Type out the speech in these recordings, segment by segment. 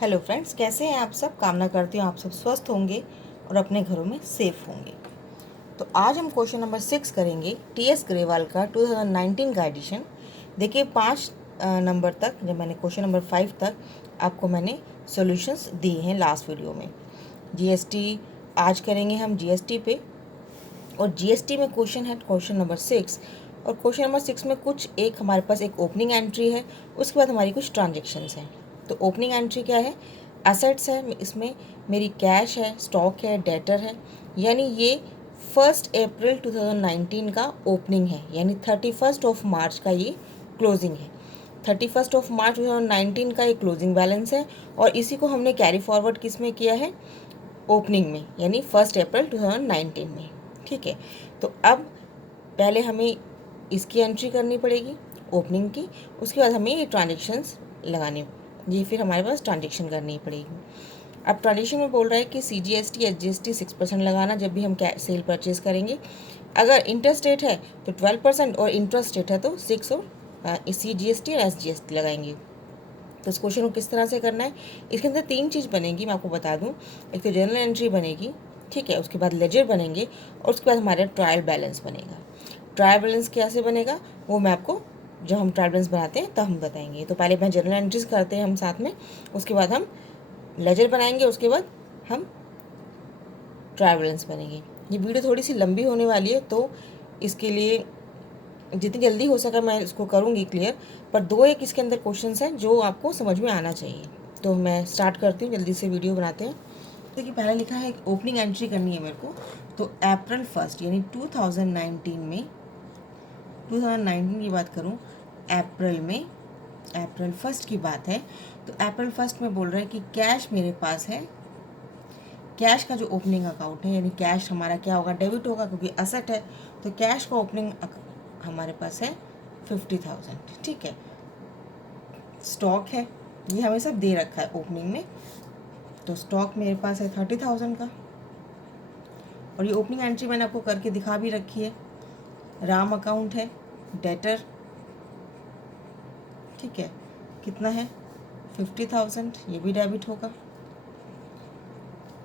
Hello friends, कैसे हैं आप सब। कामना करती हूँ आप सब स्वस्थ होंगे और अपने घरों में सेफ होंगे। तो आज हम क्वेश्चन नंबर 6 करेंगे टीएस ग्रेवाल का 2019 का एडिशन। देखिए 5 नंबर तक, जब मैंने क्वेश्चन नंबर 5 तक आपको मैंने सॉल्यूशंस दिए हैं लास्ट वीडियो में। जीएसटी आज करेंगे हम जीएसटी पे, और जीएसटी में क्वेश्चन है क्वेश्चन नंबर 6। और क्वेश्चन नंबर 6 में कुछ एक हमारे पास एक ओपनिंग एंट्री है, उसके बाद हमारी कुछ ट्रांजेक्शन्स हैं। तो ओपनिंग एंट्री क्या है? एसेट्स है, इसमें मेरी कैश है, स्टॉक है, डेटर है। यानी ये 1 अप्रैल 2019 का ओपनिंग है, यानी 31 मार्च का ये क्लोजिंग है। 31 मार्च 2019 का ये क्लोजिंग बैलेंस है, और इसी को हमने कैरी फॉरवर्ड किस में किया है? ओपनिंग में, यानी 1 अप्रैल 2019 में। ठीक है, तो अब पहले हमें इसकी एंट्री करनी पड़ेगी ओपनिंग की, उसके बाद हमें ये ट्रांजेक्शन्स लगाने, ये फिर हमारे पास ट्रांजेक्शन करनी पड़ेगी। अब ट्रांजेक्शन में बोल रहा है कि CGST SGST 6% लगाना जब भी हम सेल परचेज करेंगे। अगर इंटरेस्ट रेट है तो 12%, और इंटरेस्ट रेट है तो 6 और CGST और SGST लगाएंगे। तो इस क्वेश्चन को किस तरह से करना है? इसके अंदर 3 चीज़ बनेगी, मैं आपको बता दूं। एक तो जर्नल एंट्री बनेगी, ठीक है, उसके बाद लेजर बनेंगे, और उसके बाद हमारा ट्रायल बैलेंस बनेगा। ट्रायल बैलेंस कैसे बनेगा वो मैं आपको जब हम ट्रायल बैलेंस बनाते हैं तब हम बताएंगे। तो पहले मैं जर्नल एंट्रीज करते हैं हम साथ में, उसके बाद हम लेजर बनाएंगे, उसके बाद हम ट्रायल बैलेंस बनेंगे। ये वीडियो थोड़ी सी लंबी होने वाली है, तो इसके लिए जितनी जल्दी हो सके मैं इसको करूँगी क्लियर। पर 2 एक इसके अंदर क्वेश्चंस हैं जो आपको समझ में आना चाहिए। तो मैं स्टार्ट करती हूँ, जल्दी से वीडियो बनाते हैं। देखिए पहला लिखा है ओपनिंग एंट्री करनी है मेरे को। तो अप्रैल 1 यानी 2019 में, 2019 की बात करूँ, अप्रैल में, अप्रैल 1 की बात है। तो अप्रैल 1 में बोल रहा है कि कैश मेरे पास है। कैश का जो ओपनिंग अकाउंट है, यानी कैश हमारा क्या होगा? डेबिट होगा, क्योंकि असेट है। तो कैश का ओपनिंग हमारे पास है 50,000। ठीक है, स्टॉक है, ये हमें सब दे रखा है ओपनिंग में। तो स्टॉक मेरे पास है 30,000 का, और ये ओपनिंग एंट्री मैंने आपको करके दिखा भी रखी है। राम अकाउंट है, डेटर, ठीक है, कितना है? 50,000, ये भी डेबिट होगा।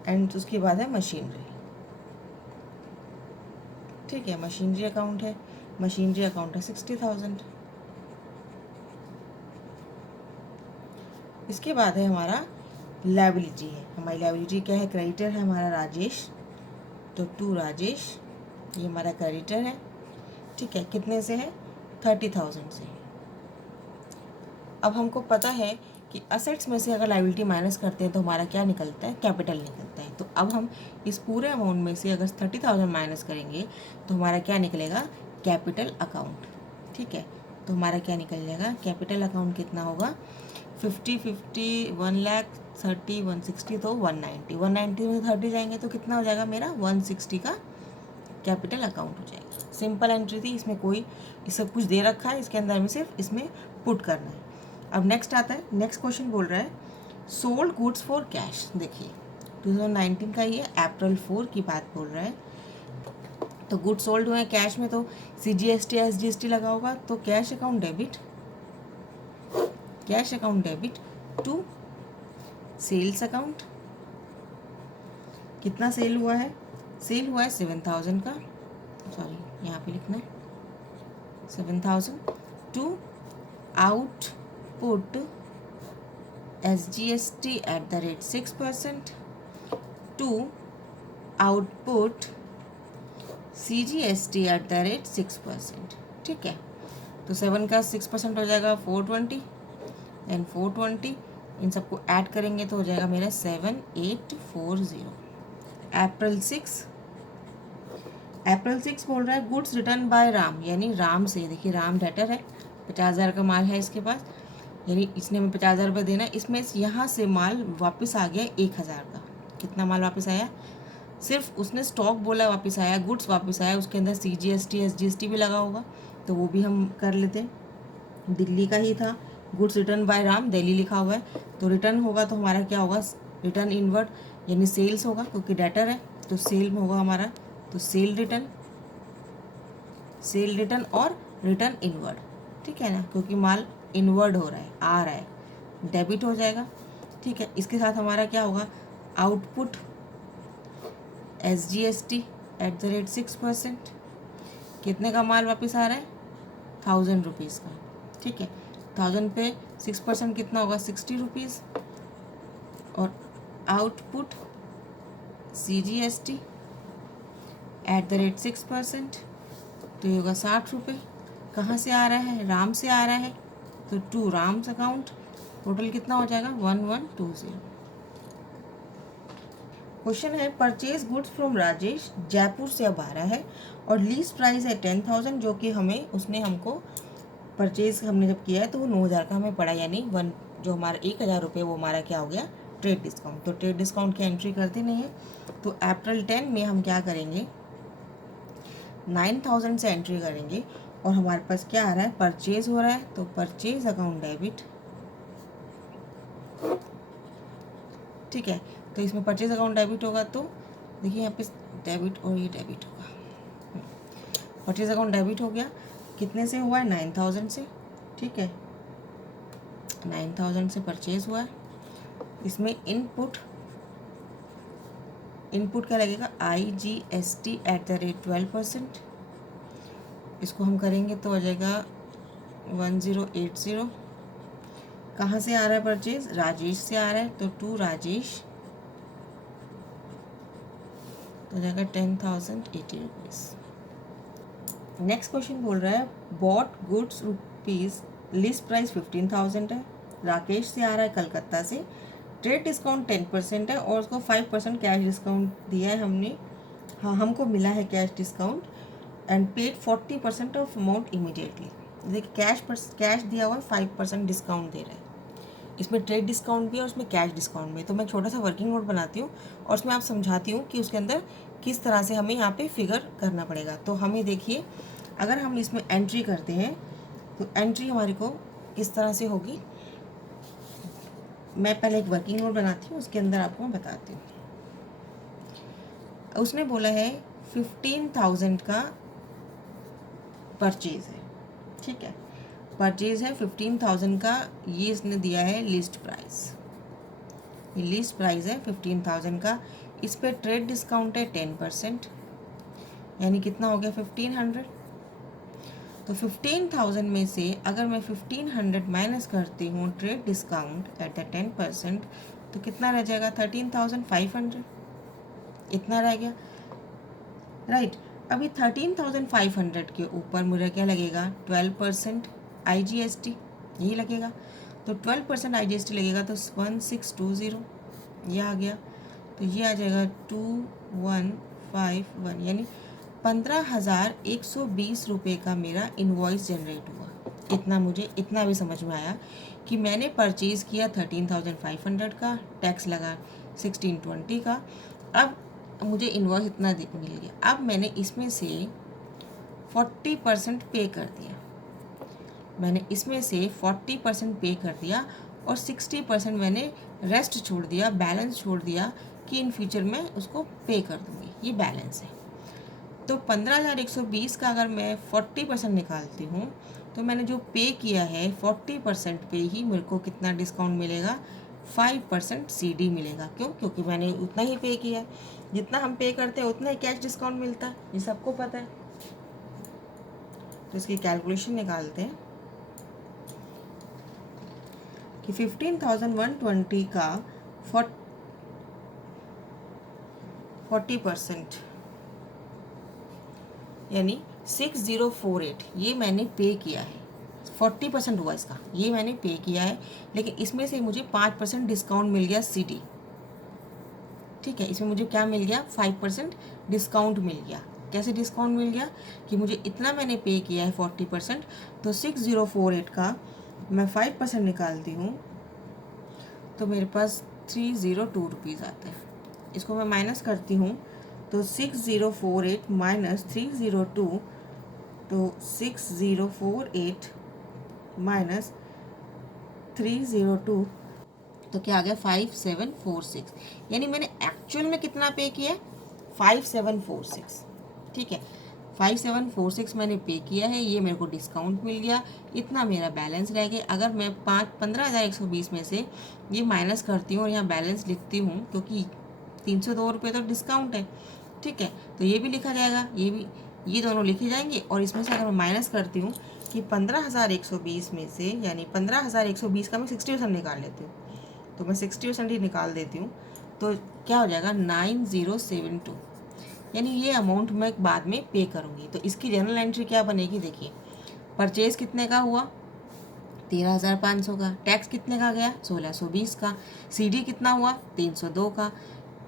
एंड उसके बाद है मशीनरी, ठीक है, मशीनरी अकाउंट है, मशीनरी अकाउंट है 60,000। इसके बाद है हमारा लायबिलिटी है। हमारी लायबिलिटी क्या है? क्रेडिटर है हमारा राजेश, तो टू राजेश, ये हमारा क्रेडिटर है। ठीक है, कितने से है? 30,000 से। अब हमको पता है कि असेट्स में से अगर लायबिलिटी माइनस करते हैं तो हमारा क्या निकलता है? कैपिटल निकलता है। तो अब हम इस पूरे अमाउंट में से अगर 30,000 माइनस करेंगे तो हमारा क्या निकलेगा? Capital account. ठीक है, तो हमारा क्या निकल जाएगा? कैपिटल अकाउंट कितना होगा? 50, 1,30,000, 160, तो 190 में 30 जाएंगे तो कितना हो जाएगा मेरा? 160 का कैपिटल अकाउंट हो जाएगा। सिंपल एंट्री थी, इसमें कोई ये सब कुछ दे रखा है, इसके अंदर हमें सिर्फ इसमें पुट करना है। अब नेक्स्ट आता है, नेक्स्ट क्वेश्चन बोल रहा है सोल्ड गुड्स फॉर कैश। देखिए 2019 का ये अप्रैल 4 की बात बोल रहा है। तो गुड्स सोल्ड हुए कैश में, तो CGST SGST लगा होगा। तो cash account debit, cash account debit to sales account. कितना सेल हुआ है? सेल हुआ है 7,000 का, सॉरी यहाँ पे लिखना है 7,000 to output SGST @ 6% to output CGST @ 6%। ठीक है, तो 7 का 6% हो जाएगा 420, एंड 420 इन सबको ऐड करेंगे तो हो जाएगा मेरा 7840। अप्रैल 6, अप्रैल 6 बोल रहा है गुड्स रिटर्न बाय राम, यानी राम से। देखिए राम डेटर है, 50,000 का माल है इसके पास, यानी इसने हमें 50,000 रुपये देना। इसमें यहाँ से माल वापस आ गया 1,000 का। कितना माल वापस आया? सिर्फ उसने स्टॉक बोला वापस आया, गुड्स वापस आया, उसके अंदर CGST SGST भी लगा होगा, तो वो भी हम कर लेते हैं। दिल्ली का ही था, goods return by Ram, Delhi लिखा हुआ है, तो रिटर्न होगा तो हमारा क्या होगा? रिटर्न इनवर्ड, यानी सेल्स होगा, क्योंकि डेटर है तो सेल में होगा हमारा, तो सेल रिटर्न, सेल रिटर्न और रिटर्न इनवर्ड। ठीक है ना, क्योंकि माल इनवर्ड हो रहा है, आ रहा है, डेबिट हो जाएगा। ठीक है, इसके साथ हमारा क्या होगा, आउटपुट SGST @ 6%, कितने का माल वापस आ रहा है, 1000 रुपीज़ का। ठीक है, 1000 पे 6% कितना होगा, 60 रुपीज़। और आउटपुट CGST @ 6%, तो ये होगा 60 रुपये। कहाँ से आ रहा है, राम से आ रहा है, तो टू राम्स अकाउंट। टोटल कितना हो जाएगा, 1120। क्वेश्चन है, purchase goods from Rajesh, Jaipur से अब आ रहा है और लीज प्राइस है 10,000, जो कि हमें उसने हमको परचेज हमने जब किया है तो वो 9,000 का हमें पड़ा, यानी जो हमारा 1,000 रुपये वो हमारा क्या हो गया, ट्रेड डिस्काउंट। तो ट्रेड डिस्काउंट की एंट्री करते नहीं है, तो अप्रैल 10 में हम क्या करेंगे, 9,000 से एंट्री करेंगे और हमारे पास क्या आ रहा है, परचेज हो रहा है, तो परचेज अकाउंट डेबिट। ठीक है, तो इसमें परचेज अकाउंट डेबिट होगा, तो देखिए यहाँ पे डेबिट और ये डेबिट होगा। परचेज अकाउंट डेबिट हो गया, कितने से हुआ है, 9,000 से। ठीक है, 9,000 से परचेज हुआ है। इसमें इनपुट क्या लगेगा, IGST @ 12%। इसको हम करेंगे तो आ जाएगा 1080। कहाँ से आ रहा है परचेज, राजेश से आ रहा है, तो टू राजेश, तो हो जाएगा 10,080 रुपीज़। नेक्स्ट क्वेश्चन बोल रहा है, bought goods rupees, list price 15,000 है, राकेश से आ रहा है कलकत्ता से, ट्रेड डिस्काउंट 10% है और उसको 5% कैश डिस्काउंट दिया है हमने। हाँ, हमको मिला है cash discount and paid 40% of amount immediately. देखिए कैश दिया हुआ है, 5% डिस्काउंट दे रहा है। इसमें ट्रेड डिस्काउंट भी है और उसमें कैश डिस्काउंट भी है। तो मैं छोटा सा वर्किंग नोट बनाती हूँ और उसमें आप समझाती हूँ कि उसके अंदर किस तरह से हमें यहाँ पे फिगर करना पड़ेगा। तो हमें देखिए, अगर हम इसमें एंट्री करते हैं तो एंट्री हमारे को किस तरह से होगी, मैं पहले एक वर्किंग नोट बनाती हूँ, उसके अंदर आपको मैं बताती हूँ। उसने बोला है 15,000 का परचेज है। ठीक है, परचेज है 15,000 का, ये इसने दिया है लिस्ट प्राइस, ये लिस्ट प्राइस है 15,000 का। इस पे ट्रेड डिस्काउंट है 10%, यानी कितना हो गया, 1500। तो 15,000 में से अगर मैं 1500 माइनस करती हूँ ट्रेड डिस्काउंट @ 10%, तो कितना रह जाएगा, 13,500, इतना रह गया। राइट, अभी 13,500 के ऊपर मुझे क्या लगेगा, 12% IGST, यही लगेगा। तो 12% IGST लगेगा, तो 1620 ये आ गया। तो ये आ जाएगा 2151, यानी 15,120 रुपये का मेरा इनवॉइस जनरेट हुआ। इतना भी समझ में आया कि मैंने परचेज़ किया 13,500 का, टैक्स लगा 1620 का, अब मुझे इनवॉइस इतना मिल गया। अब मैंने इसमें से 40% पे कर दिया, मैंने इसमें से 40% पे कर दिया और 60% मैंने रेस्ट छोड़ दिया, बैलेंस छोड़ दिया कि इन फ्यूचर में उसको पे कर दूँगी, ये बैलेंस है। तो 15,120 का अगर मैं 40% निकालती हूँ तो मैंने जो पे किया है 40% पे ही मेरे को कितना डिस्काउंट मिलेगा, 5% CD मिलेगा। क्यों, क्योंकि मैंने उतना ही पे किया है, जितना हम पे करते हैं उतना ही कैश डिस्काउंट मिलता है, ये सबको पता है। तो इसकी कैलकुलेशन निकालते हैं कि 15,120 का 40% यानी 6048, ये मैंने पे किया है। 40% हुआ इसका, ये मैंने पे किया है, लेकिन इसमें से मुझे 5% डिस्काउंट मिल गया CD। ठीक है, इसमें मुझे क्या मिल गया, 5% डिस्काउंट मिल गया। कैसे डिस्काउंट मिल गया कि मुझे इतना मैंने पे किया है 40%, तो 6048 का मैं 5% निकालती हूँ तो मेरे पास 302 रुपीज़ आता है। इसको मैं माइनस करती हूँ तो 6048 माइनस 302, तो 6048 माइनस 302, तो क्या आ गया, 5746, यानी मैंने एक्चुअल में कितना पे किया, 5746। ठीक है, 5746 मैंने पे किया है, ये मेरे को डिस्काउंट मिल गया, इतना मेरा बैलेंस रह गया। अगर मैं 15,120 में से ये माइनस करती हूँ और यहाँ बैलेंस लिखती हूँ, क्योंकि 302 रुपये तो डिस्काउंट है, ठीक है, तो ये भी लिखा जाएगा, ये भी, ये दोनों लिखे जाएंगे। और इसमें से अगर मैं माइनस करती हूँ कि 15,120 में से, यानी 15,120 का मैं 60% निकाल लेती हूँ, तो मैं 60% ही निकाल देती हूँ, तो क्या हो जाएगा 9072, यानी ये अमाउंट मैं बाद में पे करूँगी। तो इसकी जनरल एंट्री क्या बनेगी, देखिए, परचेज़ कितने का हुआ 13,500 का, टैक्स कितने का गया 1,620 का, सीडी कितना हुआ 302 का,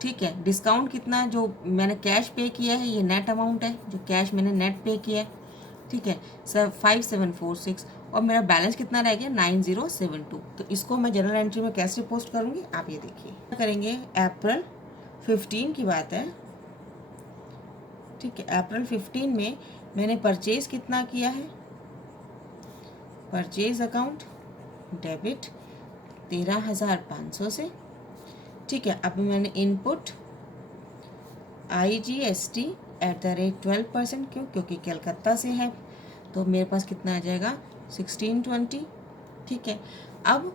ठीक है, डिस्काउंट कितना जो मैंने कैश पे किया है, ये नेट अमाउंट है जो कैश मैंने नेट पे किया है, ठीक है, सर 5746, और मेरा बैलेंस कितना रह गया 9072। तो इसको मैं जनरल एंट्री में कैसे पोस्ट करूँगी, आप ये देखिए। क्या करेंगे, अप्रैल 15 की बात है, ठीक है, अप्रैल 15 में मैंने परचेज कितना किया है, परचेज अकाउंट डेबिट 13,500 से, ठीक है। अब मैंने इनपुट IGST@12%, क्योंकि कलकत्ता से है, तो मेरे पास कितना आ जाएगा 1620, ठीक है। अब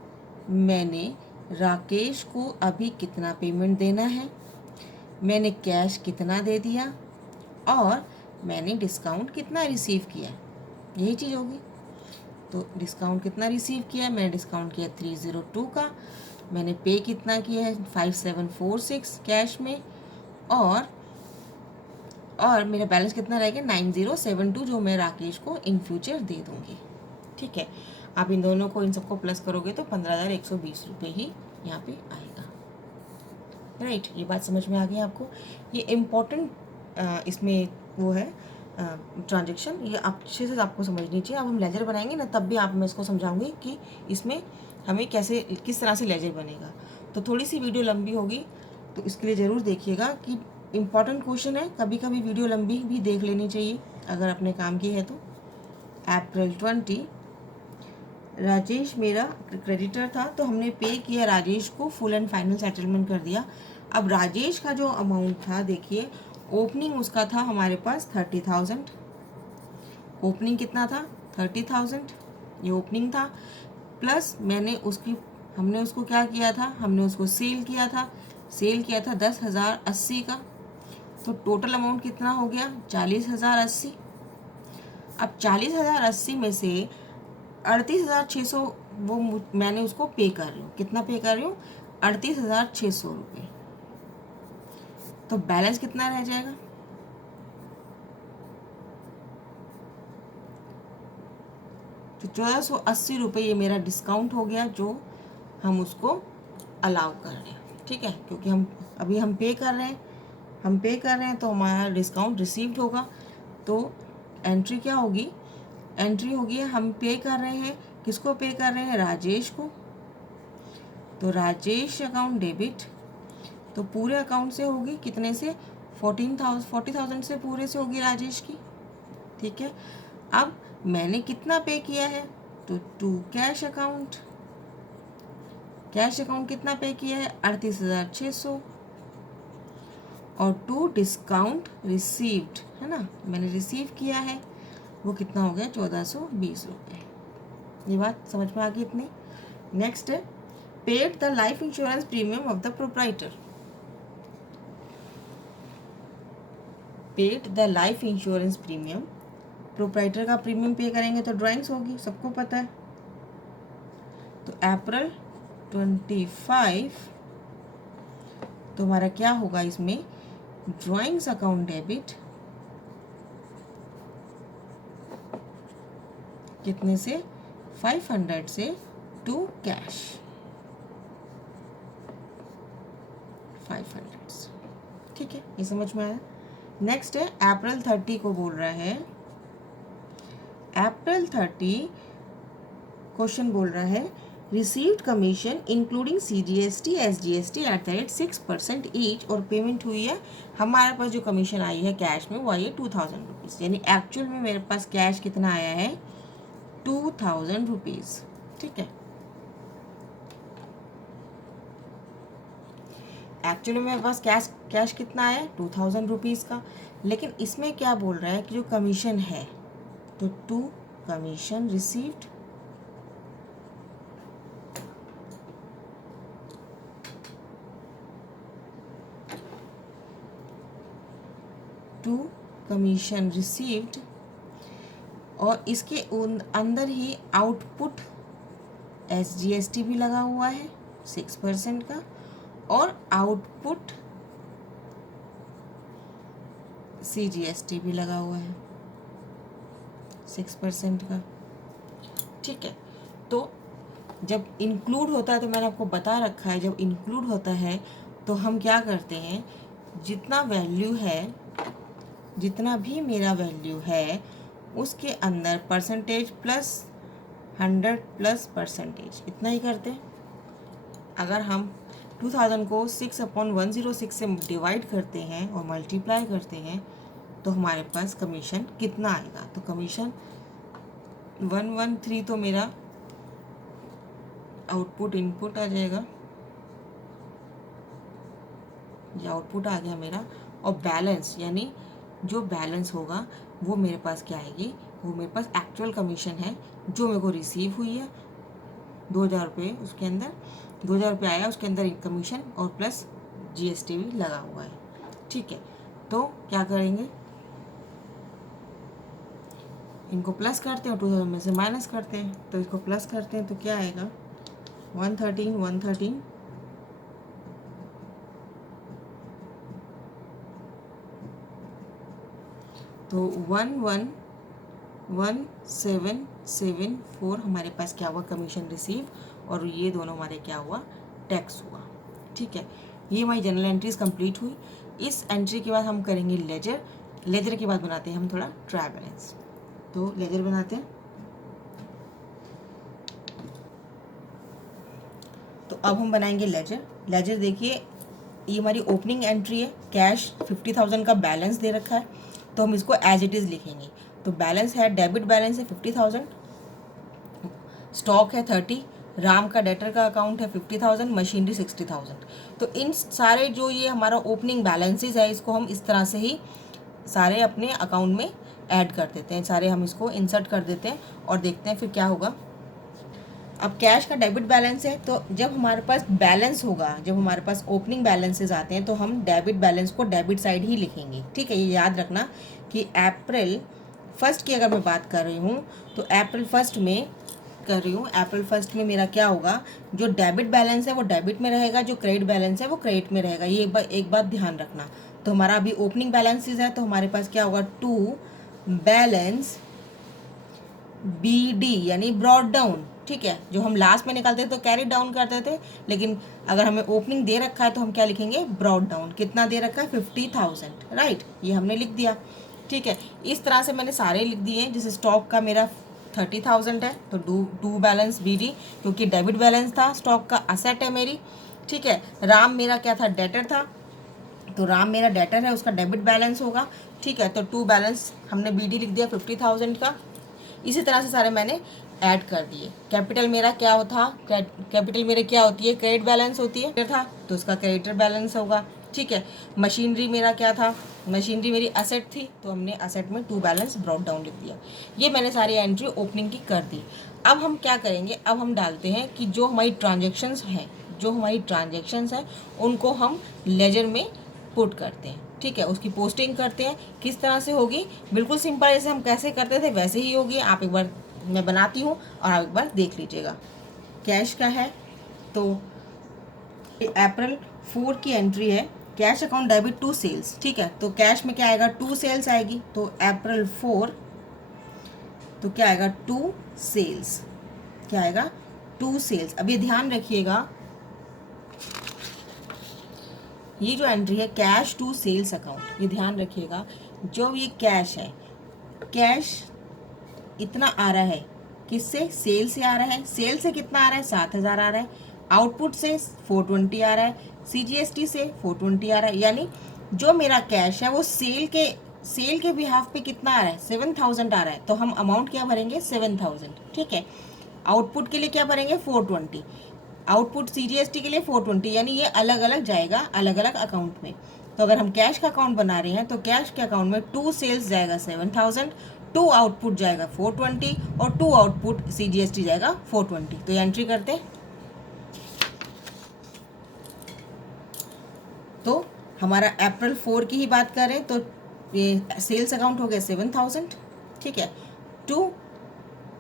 मैंने राकेश को अभी कितना पेमेंट देना है, मैंने कैश कितना दे दिया, और मैंने डिस्काउंट कितना रिसीव किया, यही चीज़ होगी। तो डिस्काउंट कितना रिसीव किया, मैंने डिस्काउंट किया 302 का, मैंने पे कितना किया है 5746 कैश में, और मेरा बैलेंस कितना रहेगा 9072, जो मैं राकेश को इन फ्यूचर दे दूँगी, ठीक है। आप इन दोनों को, इन सबको प्लस करोगे तो 15,120 रुपये ही यहाँ पे आएगा, राइट। ये बात समझ में आ गई आपको, ये इम्पोर्टेंट इसमें वो है ट्रांजेक्शन, ये अच्छे से आपको समझनी चाहिए। अब हम लेजर बनाएंगे ना, तब भी आप, मैं इसको समझाऊंगी कि इसमें हमें कैसे, किस तरह से लेजर बनेगा। तो थोड़ी सी वीडियो लंबी होगी, तो इसके लिए ज़रूर देखिएगा कि इम्पॉर्टेंट क्वेश्चन है, कभी कभी वीडियो लंबी भी देख लेनी चाहिए अगर अपने काम की है तो। अप्रैल 20, राजेश मेरा क्रेडिटर था, तो हमने पे किया राजेश को, फुल एंड फाइनल सेटलमेंट कर दिया। अब राजेश का जो अमाउंट था, देखिए, ओपनिंग उसका था हमारे पास 30,000, ओपनिंग कितना था 30,000, ये ओपनिंग था, प्लस हमने उसको क्या किया था, हमने उसको सेल किया था 10,080 का, तो टोटल अमाउंट कितना हो गया 40,080। अब 40,080 में से 38,600 वो मैंने उसको पे कर रही हूँ, कितना पे कर रही हूँ 38,600 रुपये, तो बैलेंस कितना रह जाएगा, तो 1,480 रुपये ये मेरा डिस्काउंट हो गया, जो हम उसको अलाउ कर रहे हैं, ठीक है, क्योंकि हम पे कर रहे हैं, तो हमारा डिस्काउंट रिसीव्ड होगा। तो एंट्री क्या होगी, एंट्री होगी हम पे कर रहे हैं, किसको पे कर रहे हैं, राजेश को, तो राजेश अकाउंट डेबिट, तो पूरे अकाउंट से होगी, कितने से 40,000 से पूरे से होगी राजेश की, ठीक है। अब मैंने कितना पे किया है, तो टू कैश अकाउंट कितना पे किया है 38,600, और टू डिस्काउंट रिसीव्ड, है ना, मैंने रिसीव किया है, वो कितना हो गया 1,420 रुपये। ये बात समझ में आ गई इतनी। नेक्स्ट है paid the life insurance premium of the proprietor, paid the life insurance premium, proprietor का प्रीमियम पे करेंगे तो ड्राइंग्स होगी, सबको पता है। तो अप्रैल 25, तो हमारा क्या होगा इसमें, ड्राइंग्स अकाउंट डेबिट कितने से 500 से टू कैश 500, ठीक है, ये समझ में आया। नेक्स्ट है अप्रैल 30 को बोल रहा है, अप्रैल 30 क्वेश्चन बोल रहा है, received commission including CGST SGST @6% each, और पेमेंट हुई है, हमारे पास जो कमीशन आई है कैश में वो आई है 2,000 रुपीज़, यानी एक्चुअल में मेरे पास कैश कितना आया है 2,000 रुपीज़, ठीक है। एक्चुअली मेरे पास कैश कितना है 2000 रुपीज़ का, लेकिन इसमें क्या बोल रहा है कि जो कमीशन है, तो to commission received to commission received, और इसके अंदर ही आउटपुट SGST भी लगा हुआ है 6% का, और आउटपुट CGST भी लगा हुआ है 6% का। ठीक है, तो जब इंक्लूड होता है, तो मैंने आपको बता रखा है, जब इंक्लूड होता है तो हम क्या करते हैं, जितना वैल्यू है, जितना भी मेरा वैल्यू है उसके अंदर परसेंटेज प्लस 100 प्लस परसेंटेज, इतना ही करते हैं। अगर हम 2000 को 6/106 से डिवाइड करते हैं और मल्टीप्लाई करते हैं तो हमारे पास कमीशन कितना आएगा, तो कमीशन 113 तो मेरा आउटपुट इनपुट आ जाएगा, ये आउटपुट आ गया मेरा, और बैलेंस यानी जो बैलेंस होगा वो मेरे पास क्या आएगी, वो मेरे पास एक्चुअल कमीशन है जो मेरे को रिसीव हुई है 2000 रुपये, उसके अंदर 2000 रुपये आया, उसके अंदर कमीशन और प्लस GST भी लगा हुआ है। ठीक है, तो क्या करेंगे, इनको प्लस करते हैं और 2000 में से माइनस करते हैं, तो इसको प्लस करते हैं तो क्या आएगा 113 तो 11774 हमारे पास क्या हुआ कमीशन रिसीव, और ये दोनों हमारे क्या हुआ टैक्स हुआ। ठीक है, ये हमारी जनरल एंट्रीज कंप्लीट हुई। इस एंट्री के बाद हम करेंगे लेजर, लेजर के बाद बनाते हैं हम थोड़ा ट्रायल बैलेंस, तो लेजर बनाते हैं। तो अब हम बनाएंगे लेजर। लेजर देखिए, ये हमारी ओपनिंग एंट्री है, कैश 50,000 का बैलेंस दे रखा है, तो हम इसको एज इट इज़ लिखेंगे। तो बैलेंस है, डेबिट बैलेंस है 50,000, स्टॉक है 30, राम का डेटर का अकाउंट है 50,000, मशीनरी 60,000। तो इन सारे जो ये हमारा ओपनिंग बैलेंसेस है, इसको हम इस तरह से ही सारे अपने अकाउंट में ऐड कर देते हैं, सारे हम इसको इंसर्ट कर देते हैं और देखते हैं फिर क्या होगा। अब कैश का डेबिट बैलेंस है, तो जब हमारे पास बैलेंस होगा, जब हमारे पास ओपनिंग बैलेंसेस आते हैं तो हम डेबिट बैलेंस को डेबिट साइड ही लिखेंगे। ठीक है, ये याद रखना कि अप्रैल 1 की अगर मैं बात कर रही हूँ तो अप्रैल 1 में कर रही हूँ, अप्रैल 1 में मेरा क्या होगा, जो डेबिट बैलेंस है वो डेबिट में रहेगा, जो क्रेडिट बैलेंस है वो क्रेडिट में रहेगा। ये एक बात ध्यान रखना। तो हमारा अभी ओपनिंग बैलेंसेस है, तो हमारे पास क्या होगा, टू बैलेंस BD यानी ब्रॉड डाउन। ठीक है, जो हम लास्ट में निकालते थे तो कैरी डाउन करते थे, लेकिन अगर हमें ओपनिंग दे रखा है तो हम क्या लिखेंगे, ब्रॉड डाउन। कितना दे रखा है 50,000, राइट, ये हमने लिख दिया। ठीक है, इस तरह से मैंने सारे लिख दिए। जैसे स्टॉक का मेरा 30,000 है, तो टू बैलेंस BD, क्योंकि डेबिट बैलेंस था, स्टॉक का असेट है मेरी। ठीक है, राम मेरा क्या था, डेटर था, तो राम मेरा डेटर है, उसका डेबिट बैलेंस होगा। ठीक है, तो टू बैलेंस हमने BD लिख दिया 50,000 का। इसी तरह से सारे मैंने ऐड कर दिए। कैपिटल मेरा क्या था, कैपिटल मेरे क्या होती है, क्रेडिट बैलेंस होती है, था तो उसका क्रेडिटर बैलेंस होगा। ठीक है, मशीनरी मेरा क्या था, मशीनरी मेरी असेट थी, तो हमने असेट में टू बैलेंस ब्रॉट डाउन लिख दिया। ये मैंने सारी एंट्री ओपनिंग की कर दी। अब हम क्या करेंगे, अब हम डालते हैं कि जो हमारी ट्रांजेक्शन्स हैं, जो हमारी ट्रांजेक्शन्स हैं उनको हम लेजर में पुट करते हैं। ठीक है, उसकी पोस्टिंग करते हैं। किस तरह से होगी, बिल्कुल सिंपल, जैसे हम कैसे करते थे वैसे ही होगी। आप एक बार, मैं बनाती हूँ और आप एक बार देख लीजिएगा। कैश का है, तो अप्रैल 4 की एंट्री है, cash account debit to sales. ठीक है, तो कैश में क्या आएगा, टू सेल्स आएगी, तो अप्रैल 4 तो क्या आएगा, टू सेल्स, क्या आएगा, टू सेल्स। अब ये ध्यान रखिएगा, ये जो एंट्री है कैश टू सेल्स अकाउंट, ये ध्यान रखिएगा, जो ये कैश है, कैश इतना आ रहा है, किससे, सेल से आ रहा है। सेल से कितना आ रहा है, 7,000 आ रहा है। आउटपुट से 420 आ रहा है, CGST से 420 आ रहा है। यानी जो मेरा कैश है वो सेल के बिहाफ पे कितना आ रहा है, 7,000 आ रहा है। तो हम अमाउंट क्या भरेंगे, 7,000। ठीक है, आउटपुट के लिए क्या भरेंगे, 420। आउटपुट सीजीएसटी के लिए 420, यानी ये अलग अलग जाएगा अलग अलग अकाउंट में। तो अगर हम कैश का अकाउंट बना रहे हैं तो कैश के अकाउंट में टू सेल्स जाएगा 7000, टू आउटपुट जाएगा 420 और टू आउटपुट सीजीएसटी जाएगा 420। तो ये एंट्री करते हैं। तो हमारा अप्रैल 4 की ही बात करें तो ये सेल्स अकाउंट हो गया 7000, ठीक है। टू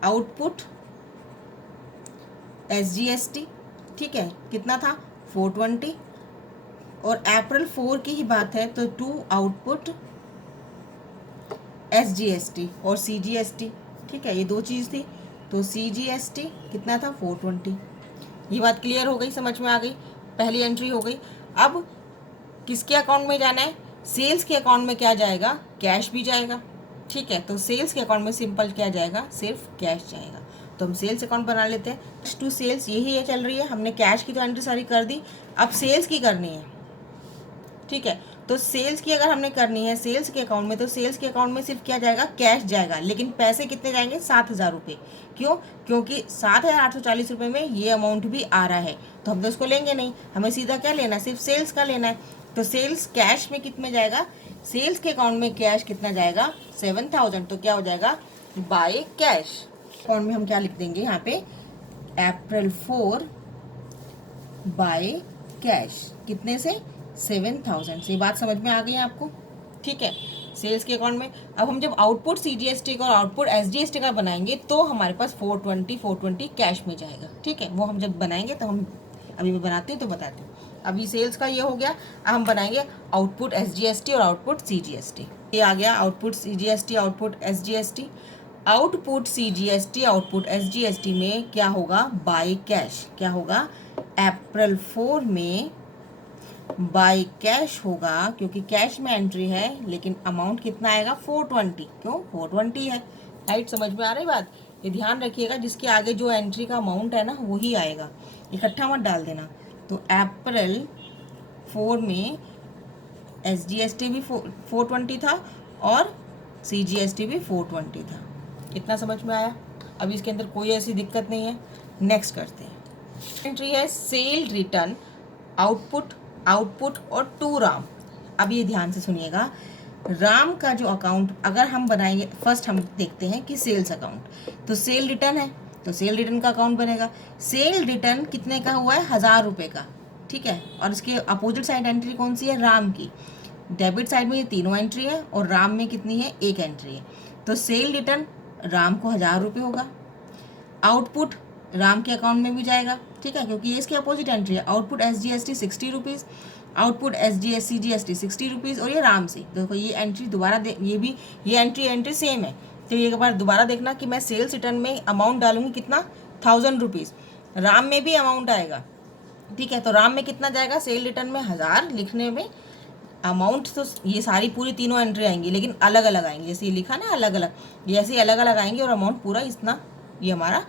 आउटपुट एसजीएसटी, ठीक है, कितना था 420। और अप्रैल 4 की ही बात है तो टू आउटपुट एसजीएसटी और सीजीएसटी, ठीक है, ये दो चीज़ थी। तो सीजीएसटी कितना था 420। ये बात क्लियर हो गई, समझ में आ गई, पहली एंट्री हो गई। अब किसके अकाउंट में जाना है? सेल्स के अकाउंट में क्या जाएगा? कैश भी जाएगा, ठीक है। तो सेल्स के अकाउंट में सिंपल क्या जाएगा? सिर्फ कैश जाएगा। तो हम सेल्स अकाउंट बना लेते हैं। टू सेल्स यही है चल रही है, हमने कैश की तो एंट्री सारी कर दी, अब सेल्स की करनी है, ठीक है। तो सेल्स की अगर हमने करनी है सेल्स के अकाउंट में, तो सेल्स के अकाउंट में सिर्फ क्या जाएगा? कैश जाएगा। लेकिन पैसे कितने जाएंगे? 7000 रुपये। क्यों? क्योंकि 7840 रुपये में ये अमाउंट भी आ रहा है, तो हम तो उसको लेंगे नहीं, हमें सीधा क्या लेना है? सिर्फ सेल्स का लेना है। तो सेल्स कैश में कितने जाएगा? सेल्स के अकाउंट में कैश कितना जाएगा? 7000। तो क्या हो जाएगा? By cash. अकाउंट में हम क्या लिख देंगे यहाँ पे? अप्रैल 4 बाय कैश, कितने से? 7000 से। बात समझ में आ गई है आपको, ठीक है। सेल्स के अकाउंट में अब हम जब आउटपुट सीजीएसटी का और आउटपुट एसजीएसटी का बनाएंगे तो हमारे पास 420 कैश में जाएगा, ठीक है। वो हम जब बनाएंगे तो हम अभी भी बनाते हैं तो बताते हैं। अभी सेल्स का ये हो गया, अब हम बनाएंगे आउटपुट एसजीएसटी और आउटपुट सीजीएसटी। ये आ गया output CGST, output SGST. Output CGST, output SGST में क्या होगा? By cash. क्या होगा? अप्रैल 4 में बाय कैश होगा, क्योंकि कैश में एंट्री है, लेकिन अमाउंट कितना आएगा? 420। क्यों? 420 है, राइट। समझ में आ रही बात? ये ध्यान रखिएगा, जिसके आगे जो एंट्री का अमाउंट है ना वही आएगा, इकट्ठा मत डाल देना। तो अप्रैल 4 में एसजीएसटी भी 420 था और सीजीएसटी भी 420 था। इतना समझ में आया? अभी इसके अंदर कोई ऐसी दिक्कत नहीं है। नेक्स्ट करते हैं। एंट्री है सेल रिटर्न, आउटपुट, आउटपुट और टू राम। अब ये ध्यान से सुनिएगा, राम का जो अकाउंट अगर हम बनाएंगे, फर्स्ट हम देखते हैं कि सेल्स अकाउंट, तो सेल रिटर्न है तो सेल रिटर्न का अकाउंट बनेगा। सेल रिटर्न कितने का हुआ है? 1000 रुपये का, ठीक है। और इसके अपोजिट साइड एंट्री कौन सी है? राम की। डेबिट साइड में ये तीनों एंट्री है और राम में कितनी है? एक एंट्री है। तो सेल रिटर्न राम को 1000 रुपये होगा। आउटपुट राम के अकाउंट में भी जाएगा, ठीक है, क्योंकि ये इसके अपोजिट एंट्री है। Output SGST 60 rupees, output CGST 60 rupees, और ये राम से। देखो ये एंट्री दोबारा ये एंट्री सेम है। तो ये एक बार दोबारा देखना कि मैं सेल्स रिटर्न में अमाउंट डालूंगी कितना? 1000 रुपीज़। राम में भी अमाउंट आएगा, ठीक है। तो राम में कितना जाएगा? सेल रिटर्न में 1000 लिखने में अमाउंट, तो ये सारी पूरी तीनों एंट्री आएंगी, लेकिन अलग अलग आएंगी। जैसे ये लिखा ना अलग अलग, ये ऐसे अलग अलग आएंगे और अमाउंट पूरा इतना ये हमारा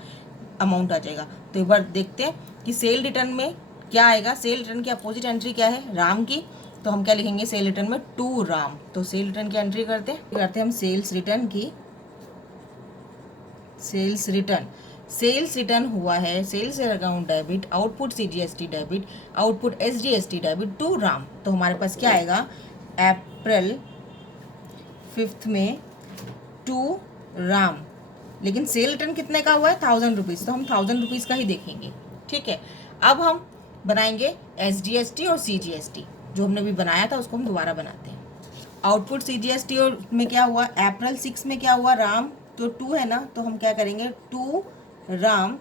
अमाउंट आ जाएगा। तो एक बार देखते हैं कि सेल रिटर्न में क्या आएगा। सेल रिटर्न की अपोजिट एंट्री क्या है? राम की। तो हम क्या लिखेंगे सेल रिटर्न में? टू राम। तो सेल रिटर्न की एंट्री करते हैं हम सेल्स रिटर्न की। सेल्स रिटर्न हुआ है, sales account debit, output CGST debit, output SGST debit to Ram. तो हमारे पास क्या आएगा? अप्रैल 5 में टू राम। लेकिन सेल रिटर्न कितने का हुआ है? 1000 रुपीज़। तो हम 1000 रुपीज़ का ही देखेंगे, ठीक है। अब हम बनाएंगे एसजीएसटी और सीजीएसटी। जो हमने भी बनाया था उसको हम दोबारा बनाते हैं। आउटपुट सीजीएसटी और में क्या हुआ? अप्रैल 6 में क्या हुआ? राम तो 2 है ना, तो हम क्या करेंगे? 2 राम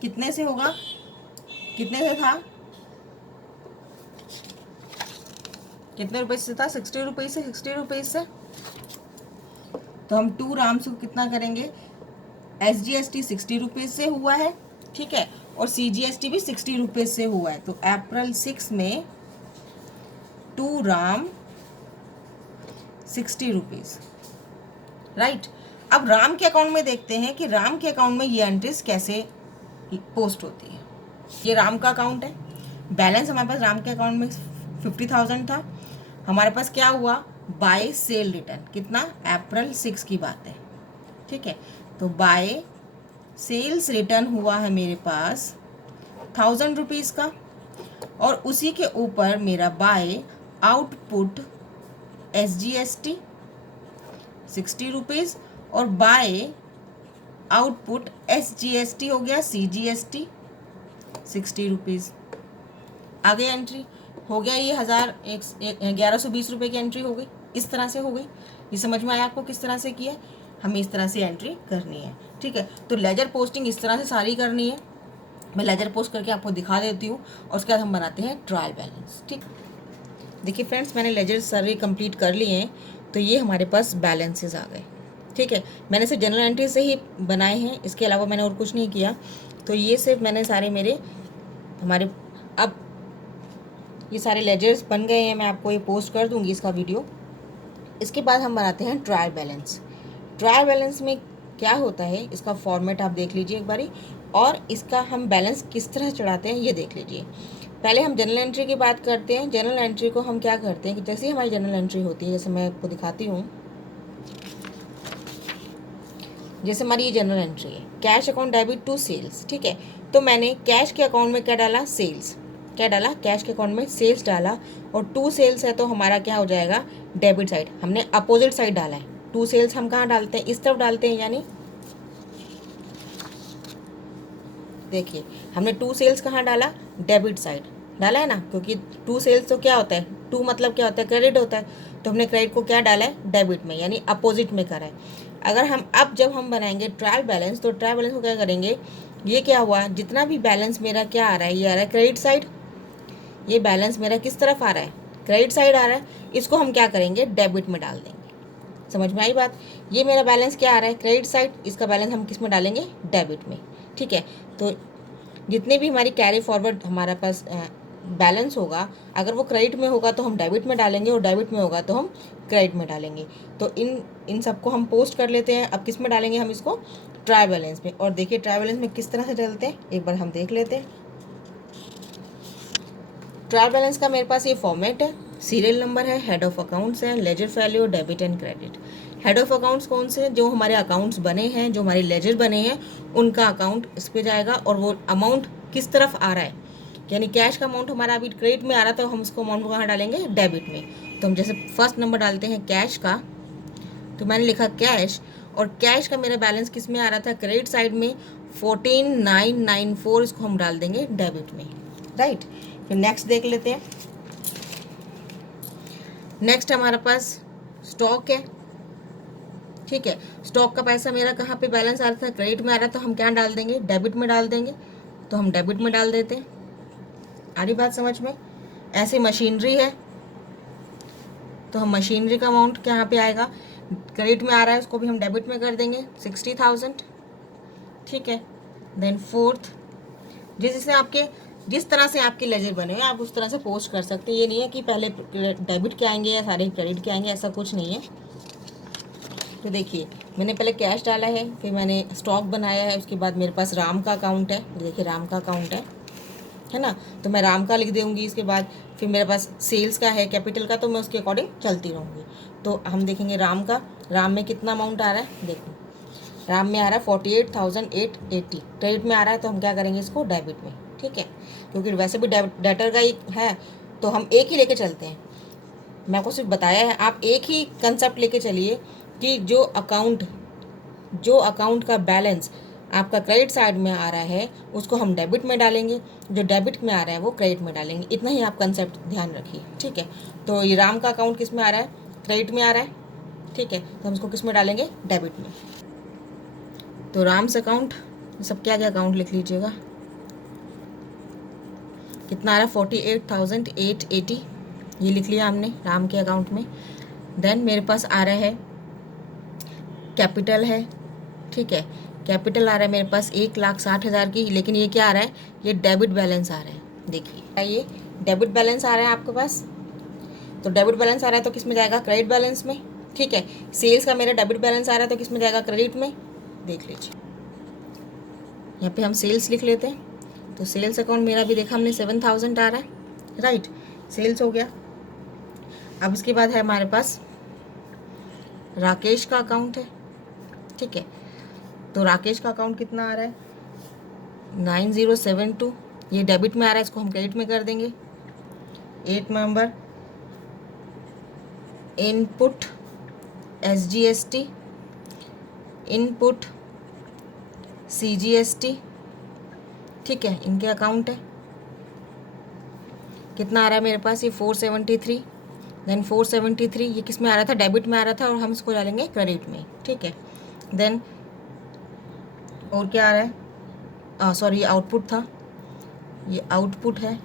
कितने से होगा? कितने से था? कितने रुपए से था? 60 रुपीज़ से। 60 रुपीज़ से तो हम 2 राम से कितना करेंगे? एसजीएसटी 60 रुपीज़ से हुआ है, ठीक है, और सीजीएसटी भी 60 रुपीज़ से हुआ है। तो अप्रैल 6 में 2 राम 60 रुपीज़, राइट। अब राम के अकाउंट में देखते हैं कि राम के अकाउंट में ये एंट्रीज कैसे पोस्ट होती है। ये राम का अकाउंट है, बैलेंस हमारे पास राम के अकाउंट में 50,000 था। हमारे पास क्या हुआ? बाय सेल रिटर्न कितना? अप्रैल 6 की बात है, ठीक है। तो बाय सेल्स रिटर्न हुआ है मेरे पास ₹1000 का, और उसी के ऊपर मेरा बाय आउटपुट SGST ₹60 और बाय आउटपुट SGST हो गया CGST ₹60। आ गई एंट्री, हो गया ये 1120 की एंट्री हो गई। इस तरह से हो गई। ये समझ में आया आपको किस तरह से किया? हमें इस तरह से एंट्री करनी है, ठीक है। तो लेजर पोस्टिंग इस तरह से सारी करनी है। मैं लेजर पोस्ट करके आपको दिखा देती हूँ और उसके बाद हम बनाते हैं ट्रायल बैलेंस, ठीक। देखिए फ्रेंड्स, मैंने लेजर सारे कंप्लीट कर लिए हैं। तो ये हमारे पास बैलेंसेस आ गए, ठीक है। मैंने सिर्फ जनरल एंट्री से ही बनाए हैं, इसके अलावा मैंने और कुछ नहीं किया। तो ये सिर्फ मैंने सारे हमारे अब ये सारे लेजर्स बन गए हैं। मैं आपको ये पोस्ट कर दूंगी इसका वीडियो। इसके बाद हम बनाते हैं ट्रायल बैलेंस। ट्रायल बैलेंस में क्या होता है, इसका फॉर्मेट आप देख लीजिए एक बारी, और इसका हम बैलेंस किस तरह चढ़ाते हैं ये देख लीजिए। पहले हम जनरल एंट्री की बात करते हैं। जनरल एंट्री को हम क्या करते हैं कि जैसे ही हमारी जनरल एंट्री होती है, जैसे मैं आपको दिखाती हूँ, जैसे हमारी ये जनरल एंट्री है, cash account debit to sales, ठीक है। तो मैंने कैश के अकाउंट में क्या डाला, सेल्स। क्या डाला, कैश के अकाउंट में सेल्स डाला, और टू सेल्स है तो हमारा क्या हो जाएगा, डेबिट साइड। हमने अपोजिट साइड डाला है। टू सेल्स हम कहाँ डालते हैं, इस तरफ डालते हैं, यानी देखिए हमने टू सेल्स कहाँ डाला, डेबिट साइड डाला है ना, क्योंकि टू सेल्स तो क्या होता है, टू मतलब क्या होता है, क्रेडिट होता है। तो हमने क्रेडिट को क्या डाला है, डेबिट में, यानी अपोजिट में करा है। अगर हम अब जब हम बनाएंगे ट्रायल बैलेंस, तो ट्रायल बैलेंस को क्या करेंगे, ये क्या हुआ, जितना भी बैलेंस मेरा क्या आ रहा है, ये आ रहा है क्रेडिट साइड। ये बैलेंस मेरा किस तरफ आ रहा है, क्रेडिट साइड आ रहा है। इसको हम क्या करेंगे, डेबिट में डाल देंगे। समझ में आई बात? ये मेरा बैलेंस क्या आ रहा है, क्रेडिट साइड, इसका बैलेंस हम किस में डालेंगे, डेबिट में, ठीक है। तो जितने भी हमारी कैरी फॉरवर्ड हमारा पास बैलेंस होगा, अगर वो क्रेडिट में होगा तो हम डेबिट में डालेंगे, और डेबिट में होगा तो हम क्रेडिट में डालेंगे। तो इन सबको हम पोस्ट कर लेते हैं। अब किस में डालेंगे हम इसको, ट्रायल बैलेंस में। और देखिए ट्रायल बैलेंस में किस तरह से डालते हैं, एक बार हम देख लेते हैं। ट्रायल बैलेंस का मेरे पास ये फॉर्मेट है, सीरियल नंबर है, हेड ऑफ अकाउंट्स है, ledger value, debit and credit. Head of accounts कौन से, जो हमारे अकाउंट्स बने हैं, जो हमारे लेजर बने हैं, उनका अकाउंट इस पे जाएगा, और वो अमाउंट किस तरफ आ रहा है, यानी कैश का अमाउंट हमारा अभी क्रेडिट में आ रहा था, तो हम उसको अमाउंट कहाँ डालेंगे, डेबिट में। तो हम जैसे फर्स्ट नंबर डालते हैं कैश का, तो मैंने लिखा कैश, और कैश का मेरा बैलेंस किस में आ रहा था, क्रेडिट साइड में 14994, इसको हम डाल देंगे डेबिट में, राइट। फिर नेक्स्ट देख लेते हैं। नेक्स्ट हमारे पास स्टॉक है, ठीक है। स्टॉक का पैसा मेरा कहाँ पे बैलेंस आ रहा था, क्रेडिट में आ रहा था, तो हम क्या डाल देंगे, डेबिट में डाल देंगे। तो हम डेबिट में डाल देते हैं। आ रही बात समझ में? ऐसे मशीनरी है, तो हम मशीनरी का अमाउंट कहाँ पे आएगा, क्रेडिट में आ रहा है, उसको भी हम डेबिट में कर देंगे 60,000, ठीक है। देन फोर्थ, जिस तरह से आपके लेजर बने हुए आप उस तरह से पोस्ट कर सकते हैं। ये नहीं है कि पहले डेबिट के आएंगे या सारे क्रेडिट के आएंगे, ऐसा कुछ नहीं है। तो देखिए मैंने पहले कैश डाला है, फिर मैंने स्टॉक बनाया है, उसके बाद मेरे पास राम का अकाउंट है, देखिए राम का अकाउंट है ना, तो मैं राम का लिख दूँगी। इसके बाद फिर मेरे पास सेल्स का है, कैपिटल का, तो मैं उसके अकॉर्डिंग चलती रहूँगी। तो हम देखेंगे राम का, राम में कितना अमाउंट आ रहा है, देखो राम में आ रहा है 48,880, क्रेडिट में आ रहा है, तो हम क्या करेंगे, इसको डेबिट में, ठीक है। क्योंकि वैसे भी डेटर का ही है, तो हम एक ही लेके चलते हैं। मैं आपको सिर्फ बताया है, आप एक ही कंसेप्ट लेके चलिए कि जो अकाउंट का बैलेंस आपका क्रेडिट साइड में आ रहा है, उसको हम डेबिट में डालेंगे, जो डेबिट में आ रहा है वो क्रेडिट में डालेंगे। इतना ही आप कंसेप्ट ध्यान रखिए, ठीक है। तो ये राम का अकाउंट किस में आ रहा है, क्रेडिट में आ रहा है, ठीक है, तो हम इसको किस में डालेंगे, डेबिट में। तो राम्स अकाउंट, सब क्या क्या अकाउंट लिख लीजिएगा, कितना आ रहा है 48,880, ये लिख लिया हमने राम के अकाउंट में। देन मेरे पास आ रहा है कैपिटल है, ठीक है, कैपिटल आ रहा है मेरे पास 1,60,000 की, लेकिन ये क्या आ रहा है, ये डेबिट बैलेंस आ रहा है। देखिए ये डेबिट बैलेंस आ रहा है आपके पास, तो डेबिट बैलेंस आ रहा है तो किस में जाएगा, क्रेडिट बैलेंस में, ठीक है। सेल्स का मेरा डेबिट बैलेंस आ रहा है तो किस में जाएगा, क्रेडिट में। देख लीजिए यहाँ पे हम सेल्स लिख लेते हैं, तो सेल्स अकाउंट मेरा भी देखा हमने 7,000 आ रहा है, राइट, सेल्स हो गया। अब इसके बाद है हमारे पास राकेश का अकाउंट है, ठीक है। तो राकेश का अकाउंट कितना आ रहा है, 9072, ये डेबिट में आ रहा है, इसको हम क्रेडिट में कर देंगे। 8 number input SGST, input CGST, ठीक है, इनके अकाउंट है। कितना आ रहा है मेरे पास, ये 473। देन 473 ये किस में आ रहा था, डेबिट में आ रहा था, और हम इसको डालेंगे क्रेडिट में, ठीक है। देन और क्या आ रहा है, सॉरी ये आउटपुट था, ये आउटपुट है,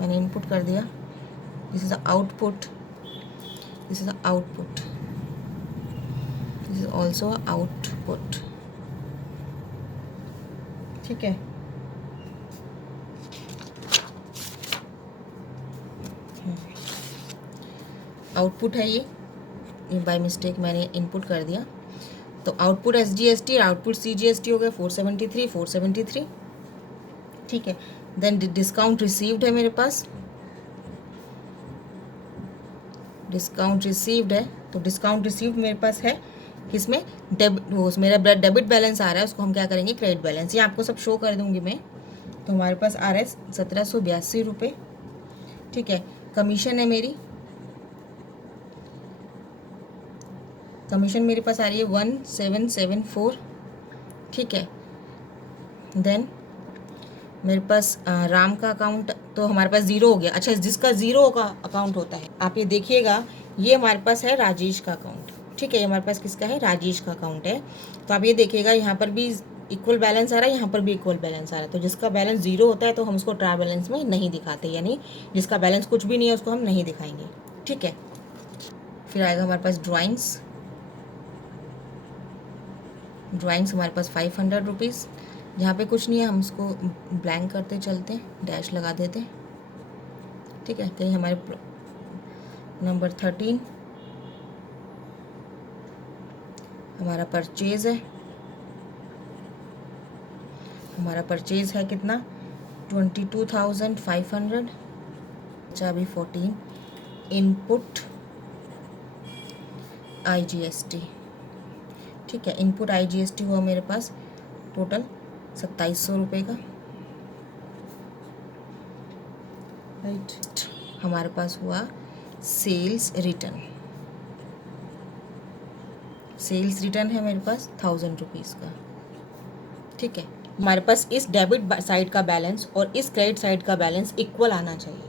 मैंने इनपुट कर दिया। This is the output, this is the output, this is also output, ठीक है। आउटपुट है ये बाय मिस्टेक मैंने इनपुट कर दिया। तो आउटपुट SGST, आउटपुट CGST हो गया 473, 473, ठीक है। देन डिस्काउंट रिसीव्ड है मेरे पास, डिस्काउंट रिसीव्ड है, तो डिस्काउंट रिसीव्ड मेरे पास है किसमें, मेरा डेबिट बैलेंस आ रहा है, उसको हम क्या करेंगे, क्रेडिट बैलेंस। ये आपको सब शो कर दूंगी मैं। तो हमारे पास आ रहा है 1782 रुपये, ठीक है। कमीशन है मेरी, कमीशन मेरे पास आ रही है 1774, ठीक है। देन मेरे पास राम का अकाउंट तो हमारे पास ज़ीरो हो गया। अच्छा, जिसका ज़ीरो का अकाउंट होता है, आप ये देखिएगा, ये हमारे पास है राजेश का अकाउंट, ठीक है। ये हमारे पास किसका है, राजेश का अकाउंट है। तो आप ये देखिएगा, यहाँ पर भी इक्वल बैलेंस आ रहा है, यहाँ पर भी इक्वल बैलेंस आ रहा है। तो जिसका बैलेंस ज़ीरो होता है तो हम उसको ट्रायल बैलेंस में नहीं दिखाते, यानी जिसका बैलेंस कुछ भी नहीं है उसको हम नहीं दिखाएंगे, ठीक है। फिर आएगा हमारे पास ड्राइंग्स, ड्राइंग्स हमारे पास 500 रुपीज़। जहाँ पे कुछ नहीं है हम उसको ब्लैंक करते चलते हैं, डैश लगा देते हैं, ठीक है। कहीं हमारे नंबर 13 हमारा परचेज है, हमारा परचेज है कितना, 22,500। अच्छा अभी 14 इनपुट IGST, ठीक है। इनपुट IGST हुआ मेरे पास टोटल 2700 रुपये का, राइट। हमारे पास हुआ सेल्स रिटर्न, सेल्स रिटर्न है मेरे पास 1000 रुपीज़ का, ठीक है। हमारे पास इस डेबिट साइड का बैलेंस और इस क्रेडिट साइड का बैलेंस इक्वल आना चाहिए।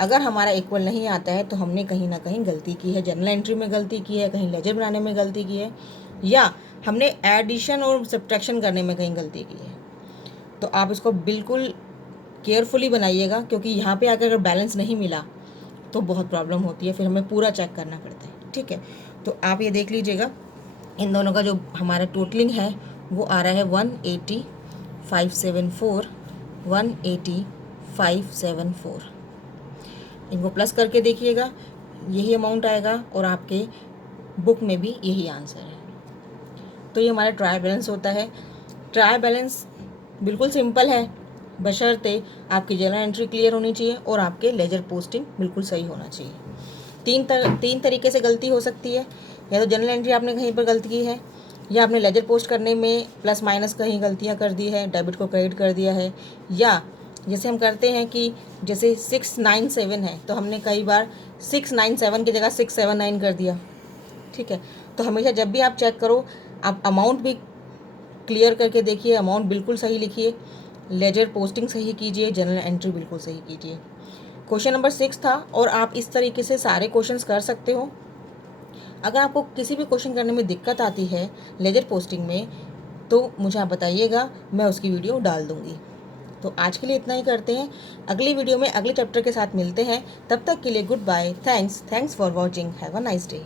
अगर हमारा इक्वल नहीं आता है तो हमने कहीं ना कहीं गलती की है, जनरल एंट्री में गलती की है, कहीं लेजर बनाने में गलती की है, या हमने एडिशन और सब्ट्रैक्शन करने में कहीं गलती की है। तो आप इसको बिल्कुल केयरफुली बनाइएगा, क्योंकि यहाँ पे आकर अगर बैलेंस नहीं मिला तो बहुत प्रॉब्लम होती है, फिर हमें पूरा चेक करना पड़ता है, ठीक है। तो आप ये देख लीजिएगा, इन दोनों का जो हमारा टोटलिंग है वो आ रहा है 180,574, 180,574। इनको प्लस करके देखिएगा, यही अमाउंट आएगा और आपके बुक में भी यही आंसर है। तो ये हमारा ट्रायल बैलेंस होता है। ट्रायल बैलेंस बिल्कुल सिंपल है, बशर्ते आपकी जर्नल एंट्री क्लियर होनी चाहिए और आपके लेजर पोस्टिंग बिल्कुल सही होना चाहिए। तीन तरीके से गलती हो सकती है, या तो जर्नल एंट्री आपने कहीं पर गलती की है, या आपने लेजर पोस्ट करने में प्लस माइनस कहीं गलतियाँ कर दी है, डेबिट को क्रेडिट कर दिया है, या जैसे हम करते हैं कि जैसे 697 है तो हमने कई बार 697 की जगह 679 कर दिया, ठीक है। तो हमेशा जब भी आप चेक करो, आप अमाउंट भी क्लियर करके देखिए, अमाउंट बिल्कुल सही लिखिए, लेजर पोस्टिंग सही कीजिए, जनरल एंट्री बिल्कुल सही कीजिए। क्वेश्चन नंबर 6 था और आप इस तरीके से सारे क्वेश्चंस कर सकते हो। अगर आपको किसी भी क्वेश्चन करने में दिक्कत आती है लेजर पोस्टिंग में तो मुझे आप बताइएगा, मैं उसकी वीडियो डाल दूँगी। तो आज के लिए इतना ही करते हैं, अगली वीडियो में अगले चैप्टर के साथ मिलते हैं। तब तक के लिए goodbye, thanks for watching, have a nice day.